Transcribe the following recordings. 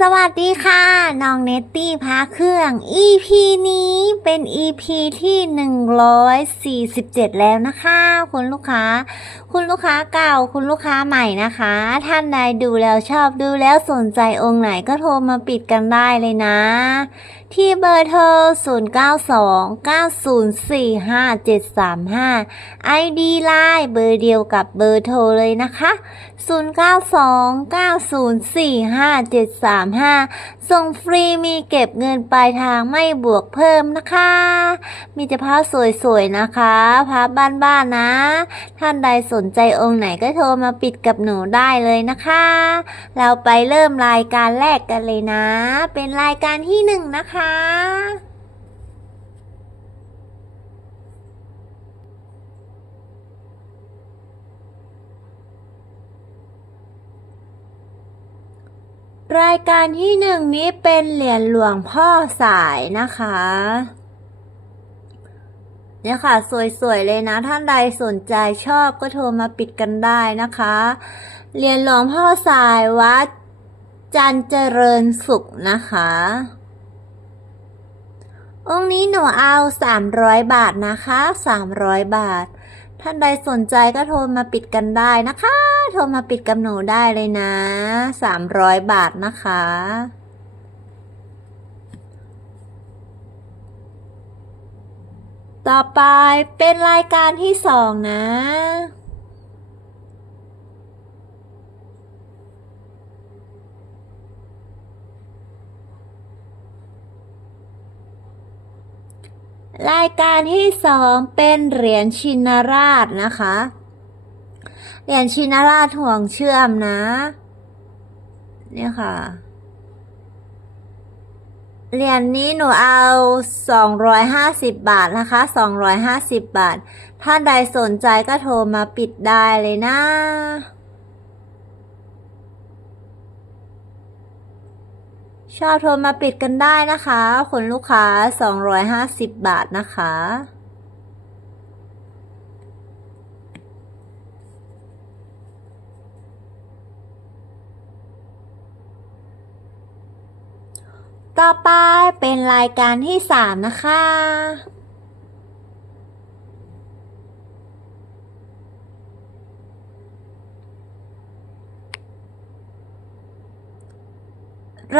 สวัสดีค่ะ น้องเนตตี้พาเครื่อง EP นี้เป็น EP ที่ 147 แล้วนะคะ คุณลูกค้า คุณลูกค้าเก่า คุณลูกค้าใหม่นะคะ ท่านใดดูแล้วชอบดูแล้วสนใจองค์ไหนก็โทรมาปิดกันได้เลยนะ ที่เบอร์โทร 0929045735 ID ไลน์เบอร์เดียวกับเบอร์โทรเลยนะคะ 0929045735 ส่งฟรีมีเก็บเงินปลายทางไม่บวกเพิ่มนะคะ มีแต่ผ้าสวยๆนะคะผ้าบ้านๆนะ ท่านใดสนใจองค์ไหนก็โทรมาปิดกับหนูได้เลยนะคะ เราไปเริ่มรายการแรกกันเลยนะ เป็นรายการที่หนึ่งนะคะรายการที่หนึ่งนี้เป็นเหรียญหลวงพ่อสายนะคะ เนี่ยค่ะ สวยๆ เลยนะ ท่านใดสนใจชอบก็โทรมาปิดกันได้นะคะ เหรียญหลวงพ่อสายวัดจันเจริญสุขนะคะ องค์นี้หนูเอาสามร้อยบาทนะคะสามร้อยบาท ท่านใดสนใจก็โทรมาปิดกันได้นะคะ โทรมาปิดกับหนูได้เลยนะสามร้อยบาทนะคะต่อไปเป็นรายการที่สองนะ รายการที่สองเป็นเหรียญชินราชนะคะ เหรียญชินราชห่วงเชื่อมนะ เนี่ยค่ะ เหรียญนี้หนูเอา 250 บาทนะคะ 250 บาท ท่านใดสนใจก็โทรมาปิดได้เลยนะ ชอบโทรมาปิดกันได้นะคะคุณลูกค้า 250 บาทนะคะ ต่อไปเป็นรายการที่สามนะคะ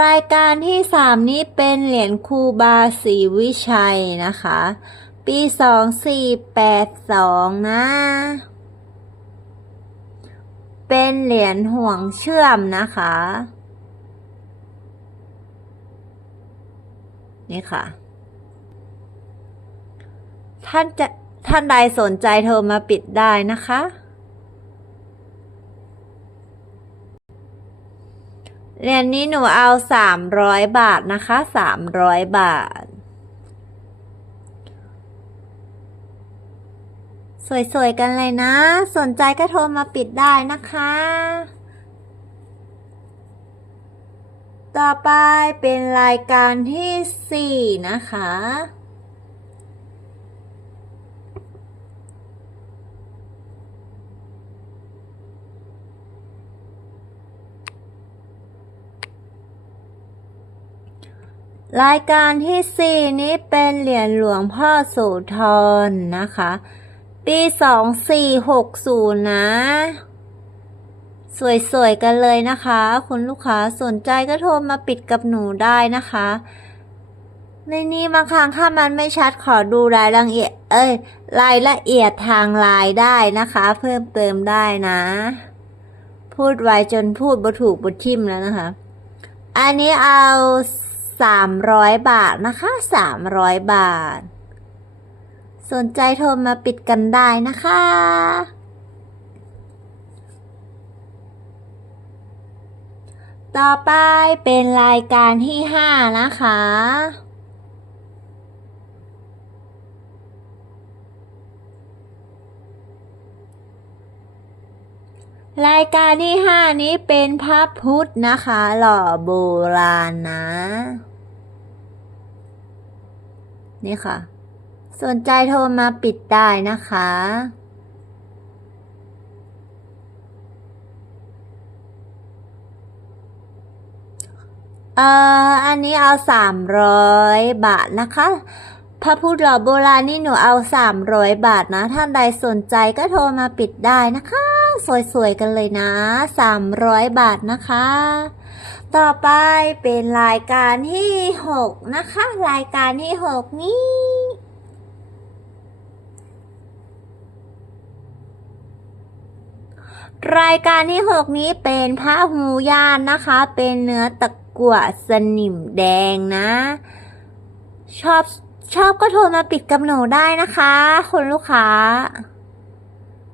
รายการที่สามนี้เป็นเหรียญคูบาศรีวิชัยนะคะ ปีสองสี่แปดสองนะ เป็นเหรียญห่วงเชื่อมนะคะ นี่ค่ะ ท่านจะท่านใดสนใจโทรมาปิดได้นะคะ เหรียญนี้หนูเอาสามร้อยบาทนะคะสามร้อยบาท สวยๆกันเลยนะ สนใจก็โทรมาปิดได้นะคะ ต่อไปเป็นรายการที่สี่นะคะ รายการที่สี่นี้เป็นเหรียญหลวงพ่อโสธรนะคะ ปีสองสี่หกศูนย์นะ สวยๆ กันเลยนะคะ คุณลูกค้าสนใจก็โทรมาปิดกับหนูได้นะคะ ในนี้บางครั้งถ้ามันไม่ชัดขอดูรายละเอียด เอ้ย รายละเอียดทางไลน์ได้นะคะ เพิ่มเติมได้นะ พูดไวจนพูดบ่ถูกบ่ทิมแล้วนะคะ อันนี้เอา สามร้อยบาทนะคะสามร้อยบาท สนใจโทรมาปิดกันได้นะคะ ต่อไปเป็นรายการที่ห้านะคะ รายการที่ห้านี้เป็นพระพุทธนะคะ หล่อโบราณนะ นี่ค่ะ สนใจโทรมาปิดได้นะคะ เอ่อ อันนี้เอาสามร้อยบาทนะคะพระพุทธหล่อโบราณนี่หนูเอาสามร้อยบาทนะ ท่านใดสนใจก็โทรมาปิดได้นะคะ สวยๆกันเลยนะสามร้อยบาทนะคะ ต่อไปเป็นรายการที่หกนะคะ รายการที่หกนี้รายการที่หกนี้เป็นพระหูยานนะคะ เป็นเนื้อตะกั่วสนิมแดงนะ ชอบชอบก็โทรมาปิดกับหนูได้นะคะ คุณลูกค้า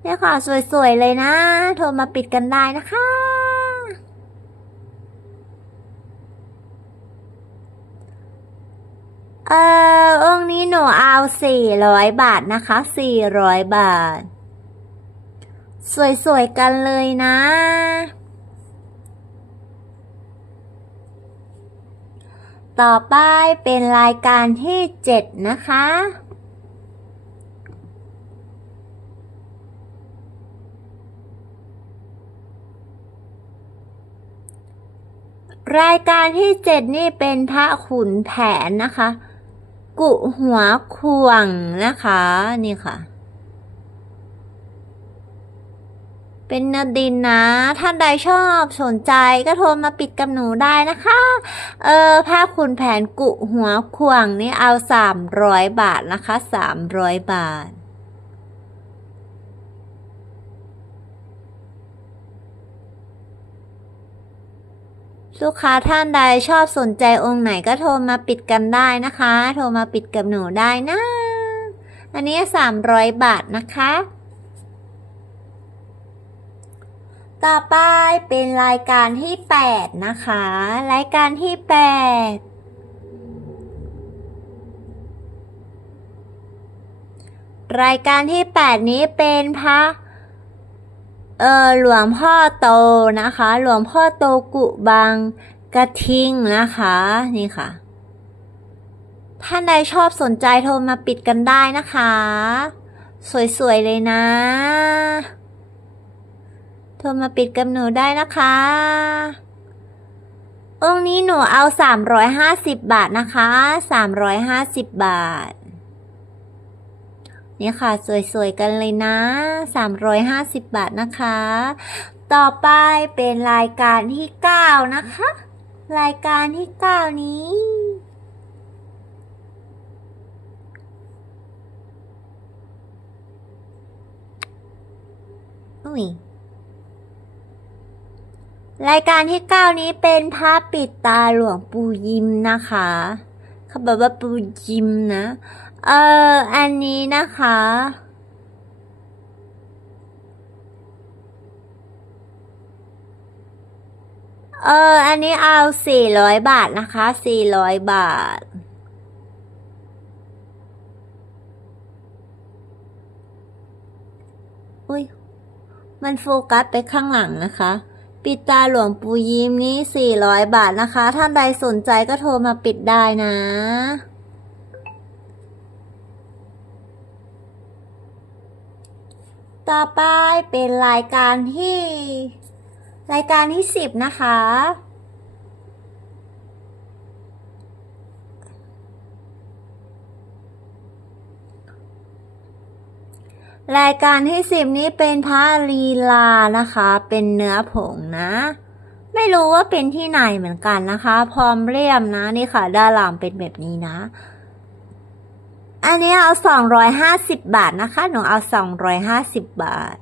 เนี่ยค่ะสวยๆเลยนะ โทรมาปิดกันได้นะคะ เออองค์นี้หนูเอาสี่ร้อยบาทนะคะสี่ร้อยบาท สวยๆกันเลยนะต่อไปเป็นรายการที่เจ็ดนะคะ รายการที่เจ็ดนี่เป็นพระขุนแผนนะคะ กุหัวควงนะคะ นี่ค่ะ เป็นเนอดินนะ ท่านใดชอบสนใจก็โทรมาปิดกับหนูได้นะคะ เออผ้าขุนแผนกุหัวควงนี่เอาสามร้อยบาทนะคะสามร้อยบาท ลูกค้าท่านใดชอบสนใจองค์ไหนก็โทรมาปิดกันได้นะคะ โทรมาปิดกับหนูได้นะ อันนี้สามร้อยบาทนะคะ ต่อไปเป็นรายการที่ 8 นะคะ รายการที่ 8รายการที่ 8 นี้เป็นพระ เออหลวงพ่อโตนะคะ หลวงพ่อโตกุบังกระทิงนะคะ นี่ค่ะ ท่านใดชอบสนใจโทรมาปิดกันได้นะคะ สวยๆเลยนะ โทรมาปิดกับหนูได้นะคะ องค์นี้หนูเอาสามร้อยห้าสิบบาทนะคะสามร้อยห้าสิบบาท เนี่ยค่ะ สวยๆ กันเลยนะสามร้อยห้าสิบบาทนะคะ ต่อไปเป็นรายการที่เก้านะคะ รายการที่เก้านี้อุ้ยรายการที่เก้านี้เป็นพระปิดตาหลวงปู่ยิมนะคะ เขาบอกว่าปู่ยิมนะ เออ อันนี้นะคะ เออ อันนี้เอาสี่ร้อยบาทนะคะสี่ร้อยบาท อุ้ย มันโฟกัสไปข้างหลังนะคะ ปิดตาหลวงปู่ยิ้มนี่400บาทนะคะ ท่านใดสนใจก็โทรมาปิดได้นะ ต่อไปเป็นรายการที่ รายการที่10นะคะ รายการที่สิบนี้เป็นพระลีลานะคะ เป็นเนื้อผงนะ ไม่รู้ว่าเป็นที่ไหนเหมือนกันนะคะ พร้อมเรียมนะ นี่ค่ะ ด้านหลังเป็นแบบนี้นะ อันนี้เอาสองร้อยห้าสิบบาทนะคะ หนูเอาสองร้อยห้าสิบบาท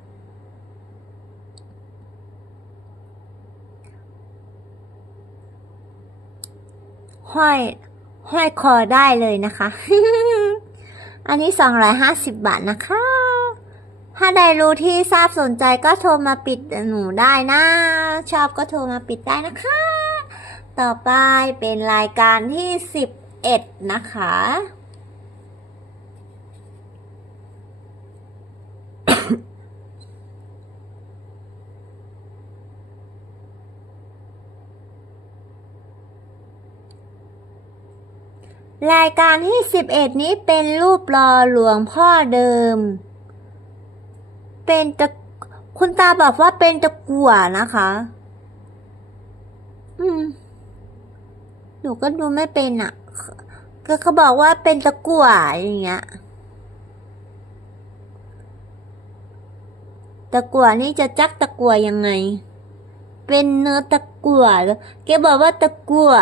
ห้อยห้อยคอได้เลยนะคะ อันนี้สองร้อยห้าสิบบาทนะคะ ถ้าใดรู้ที่ทราบสนใจก็โทรมาปิดหนูได้นะ ชอบก็โทรมาปิดได้นะคะ ต่อไปเป็นรายการที่สิบเอ็ดนะคะ รายการที่สิบเอ็ดนี้เป็นรูปรอหลวงพ่อเดิม เป็นตะคุณตาบอกว่าเป็นตะกั่วนะคะ อืม หนูก็ดูไม่เป็นอะก็เขาบอกว่าเป็นตะกั่วอย่างเงี้ย ตะกั่วนี่จะจักตะกั่วยังไง เป็นเนื้อตะกั่วเหรอแกบอกว่าตะกั่ว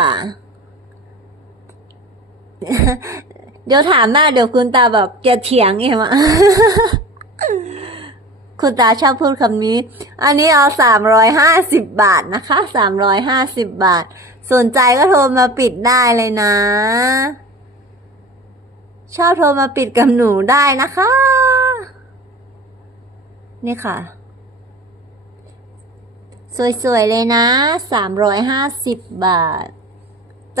เดี๋ยวถามมาเดี๋ยวคุณตาแบบจะเถียงเองอะคุณตาชอบพูดคำนี้ อันนี้เอาสามร้อยห้าสิบบาทนะคะสามร้อยห้าสิบบาท สนใจก็โทรมาปิดได้เลยนะ ชอบโทรมาปิดกับหนูได้นะคะ นี่ค่ะ สวยๆเลยนะ 350 บาท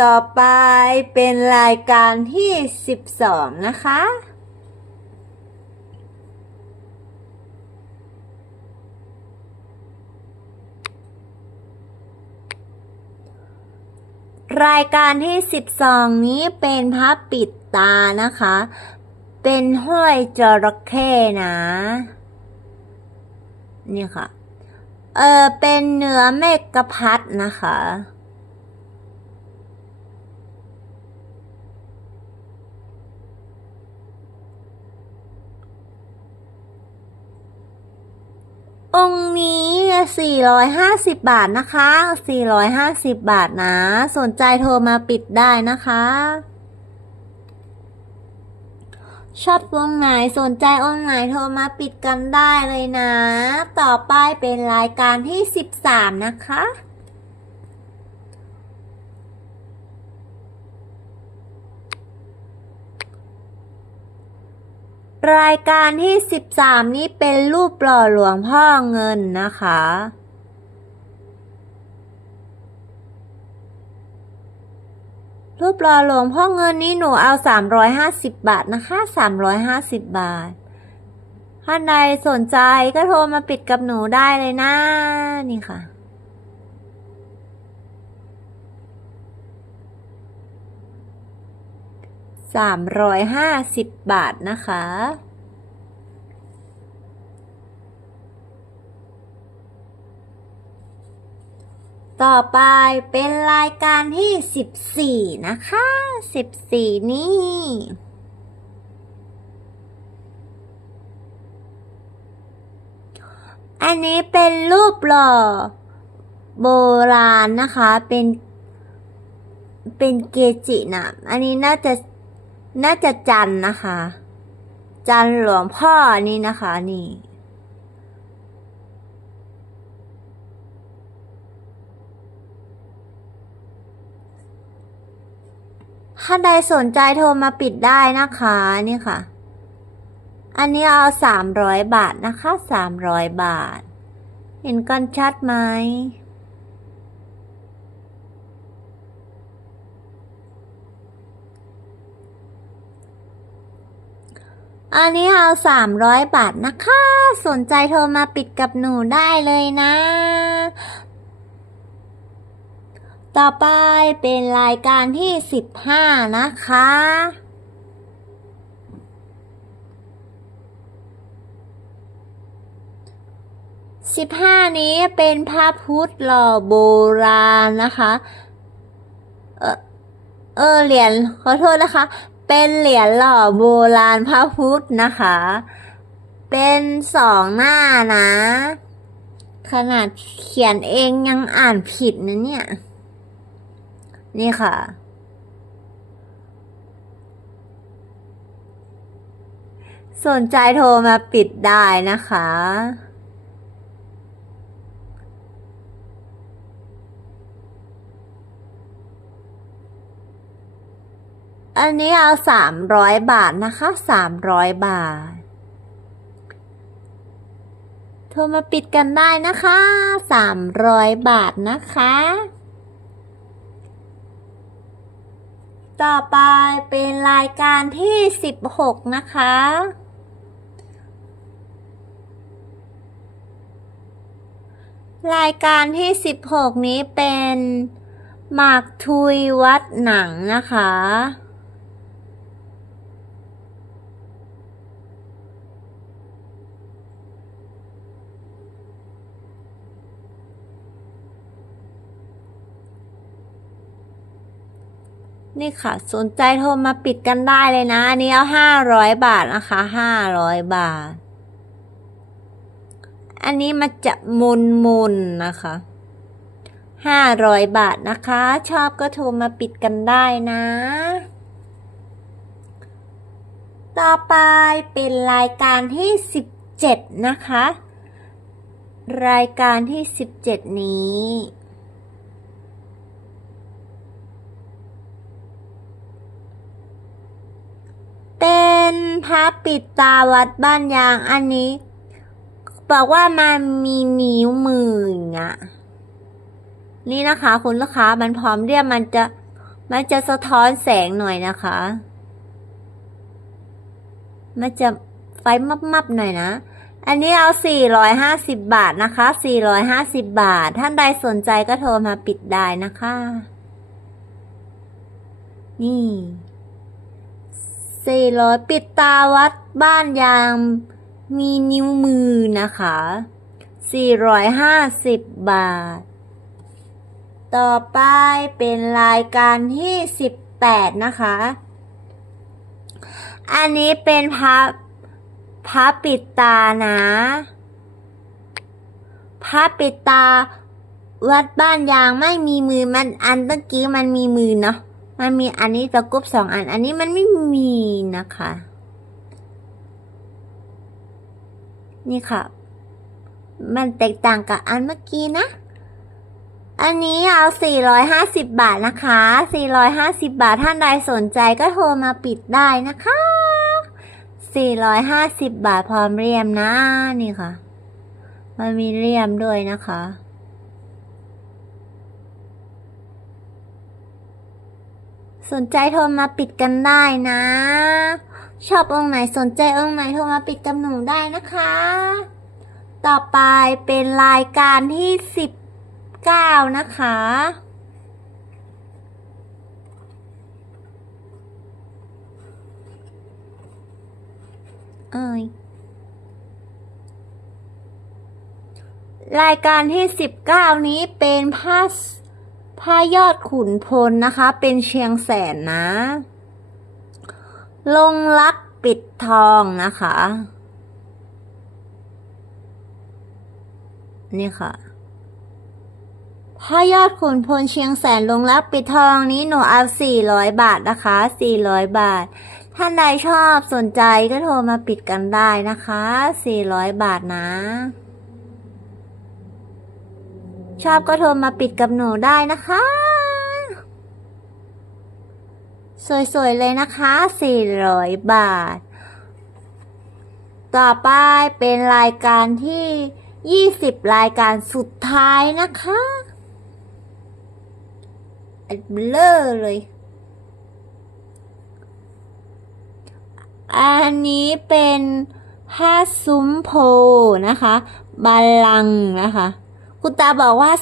ต่อไปเป็นรายการที่ 12 นะคะรายการที่12นี้เป็นพระปิดตานะคะ เป็นห้อยจระเข้นะ นี่ค่ะ เออเป็นเนื้อเมกะพัดนะคะ องค์นี้ 450 บาทนะคะ 450 บาทนะ สนใจโทรมาปิดได้นะคะ ชอบองไหนสนใจองไหนโทรมาปิดกันได้เลยนะ ต่อไปเป็นรายการที่ 13 นะคะ รายการที่ 13 นี้เป็นรูปหล่อหลวงพ่อเงินนะคะ รูปหล่อหลวงพ่อเงินนี้หนูเอา 350 บาทนะคะ 350 บาทท่านใดสนใจก็โทรมาปิดกับหนูได้เลยนะ นี่ค่ะ 350 บาทนะคะ ต่อไปเป็นรายการที่14นะคะ14นี่อันนี้เป็นรูปหล่อโบราณนะคะ เป็น เป็นเกจินะอันนี้น่าจะ น่าจะจันนะคะ จันหลวงพ่อนี่นะคะนี่ ถ้าใดสนใจโทรมาปิดได้นะคะนี่ค่ะ อันนี้เอาสามร้อยบาทนะคะสามร้อยบาท เห็นกันชัดไหมอันนี้เอาสามร้อยบาทนะคะ สนใจโทรมาปิดกับหนูได้เลยนะ ต่อไปเป็นรายการที่สิบห้านะคะ สิบห้านี้เป็นพระพุทธหล่อโบราณนะคะ เออเออเหรียญขอโทษนะคะ เป็นเหรียญหล่อโบราณพระพุทธนะคะ เป็นสองหน้านะ ขนาดเขียนเองยังอ่านผิดนะเนี่ย นี่ค่ะ สนใจโทรมาปิดได้นะคะ อันนี้เอาสามร้อยบาทนะคะสามร้อยบาท โทรมาปิดกันได้นะคะสามร้อยบาทนะคะ ต่อไปเป็นรายการที่สิบหกนะคะ รายการที่สิบหกนี้เป็นหมากทุยวัดหนังนะคะ นี่ค่ะ สนใจโทรมาปิดกันได้เลยนะ อันนี้เอาห้าร้อยบาทนะคะห้าร้อยบาท อันนี้มันจะมุนมุนนะคะห้าร้อยบาทนะคะ ชอบก็โทรมาปิดกันได้นะ ต่อไปเป็นรายการที่สิบเจ็ดนะคะ รายการที่สิบเจ็ดนี้ เป็นพระปิดตาวัดบ้านยางอันนี้ บอกว่ามันมีนิ้วมืออย่างเงี้ยนี่นะคะ คุณลูกค้ามันพร้อมเรียบมันจะมันจะสะท้อนแสงหน่อยนะคะ มันจะไฟมับๆหน่อยนะ อันนี้เอา 450 บาทนะคะ 450 บาท ท่านใดสนใจก็โทรมาปิดได้นะคะ นี่ 400ปิดตาวัดบ้านยางมีนิ้วมือนะคะ450บาท ต่อไปเป็นรายการที่18นะคะ อันนี้เป็นพระพระปิดตานะพระปิดตาวัดบ้านยางไม่มีมือมันอันเมื่อกี้มันมีมือเนาะ มันมีอันนี้ตะกรุบสองอัน อันนี้มันไม่มีนะคะ นี่ค่ะ มันแตกต่างกับอันเมื่อกี้นะ อันนี้เอา 450 บาทนะคะ 450 บาทท่านใดสนใจก็โทรมาปิดได้นะคะ 450 บาทพร้อมเรียมนะ นี่ค่ะ มันมีเรียมด้วยนะคะ สนใจโทรมาปิดกันได้นะ ชอบองค์ไหนสนใจองค์ไหนโทรมาปิดกับหนูได้นะคะ ต่อไปเป็นรายการที่สิบเก้านะคะ เอ้ยรายการที่สิบเก้านี้เป็นผ้า ผ้ายอดขุนพลนะคะ เป็นเชียงแสนนะ ลงรักปิดทองนะคะ นี่ค่ะผ้ายอดขุนพลเชียงแสนลงรักปิดทองนี้หนูเอาสี่ร้อยบาทนะคะสี่ร้อยบาท ท่านใดชอบสนใจก็โทรมาปิดกันได้นะคะสี่ร้อยบาทนะ ชอบก็โทรมาปิดกับหนูได้นะคะ สวยๆเลยนะคะ 400 บาท ต่อไปเป็นรายการที่ 20 รายการสุดท้ายนะคะอันเบลอเลย อันนี้เป็นผ้าซุ้มโพนะคะ บาลังนะคะ คุณตาบอกว่า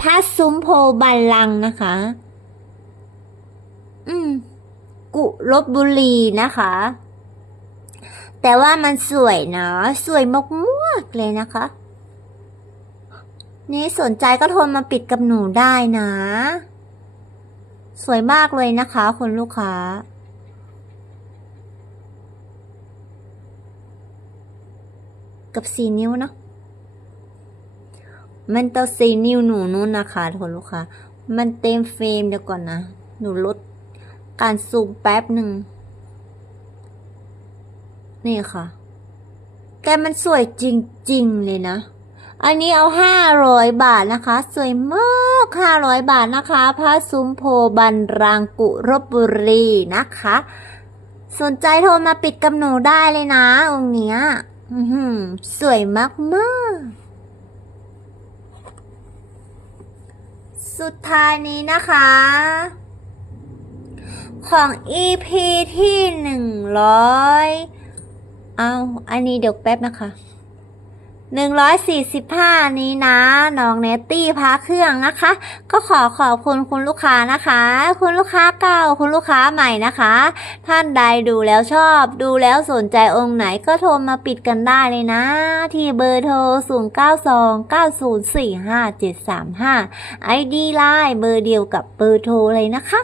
ผ้าซุ้มโพบาลังนะคะ อืม กุลบบุรีนะคะ แต่ว่ามันสวยเนาะสวยมากเลยนะคะ นี่สนใจก็โทรมาปิดกับหนูได้นะ สวยมากเลยนะคะคุณลูกค้ากับสี่นิ้วเนาะ มันตัวสีนิ้วหนูนู่นนะคะทุกคนลูกค้ามันเต็มเฟรมเดี๋ยวก่อนนะ หนูลดการซูมแป๊บหนึ่ง นี่ค่ะ แกมันสวยจริง ๆ เลยนะ อันนี้เอาห้าร้อยบาทนะคะ สวยมากห้าร้อยบาทนะคะผ้าซุ้มโพบันรางกุรบบุรีนะคะ สนใจโทรมาปิดกับหนูได้เลยนะ องค์เนี้ยสวยมากมาก สุดท้ายนี้นะคะ ของ EP ที่หนึ่งร้อยเอา อันนี้เดี๋ยวแป๊บนะคะ หนึ่งร้อยสี่สิบห้านี้นะ น้องเนตตี้พาเครื่องนะคะ ก็ขอขอบคุณคุณลูกค้านะคะ คุณลูกค้าเก่าคุณลูกค้าใหม่นะคะ ท่านใดดูแล้วชอบ ดูแล้วสนใจองค์ไหนก็โทรมาปิดกันได้เลยนะ ที่เบอร์โทร 0 9 2 9 0 4 5 7 3 5 ID ไลน์เบอร์เดียวกับเบอร์โทรเลยนะคะ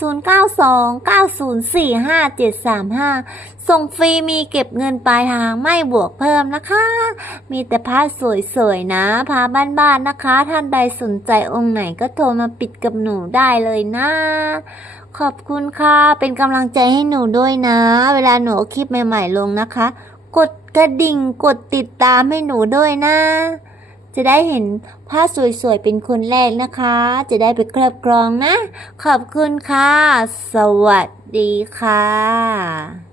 0929045735 ส่งฟรีมีเก็บเงินปลายทางไม่บวกเพิ่มนะคะ มีแต่ผ้าสวยๆนะผ้าบ้านๆนะคะ ท่านใดสนใจองค์ไหนก็โทรมาปิดกับหนูได้เลยนะ ขอบคุณค่ะ เป็นกำลังใจให้หนูด้วยนะ เวลาหนูคลิปใหม่ๆลงนะคะ กดกระดิ่งกดติดตามให้หนูด้วยนะ จะได้เห็นผ้าสวยๆ เป็นคนแรกนะคะ จะได้ไปครอบครองนะ ขอบคุณค่ะ สวัสดีค่ะ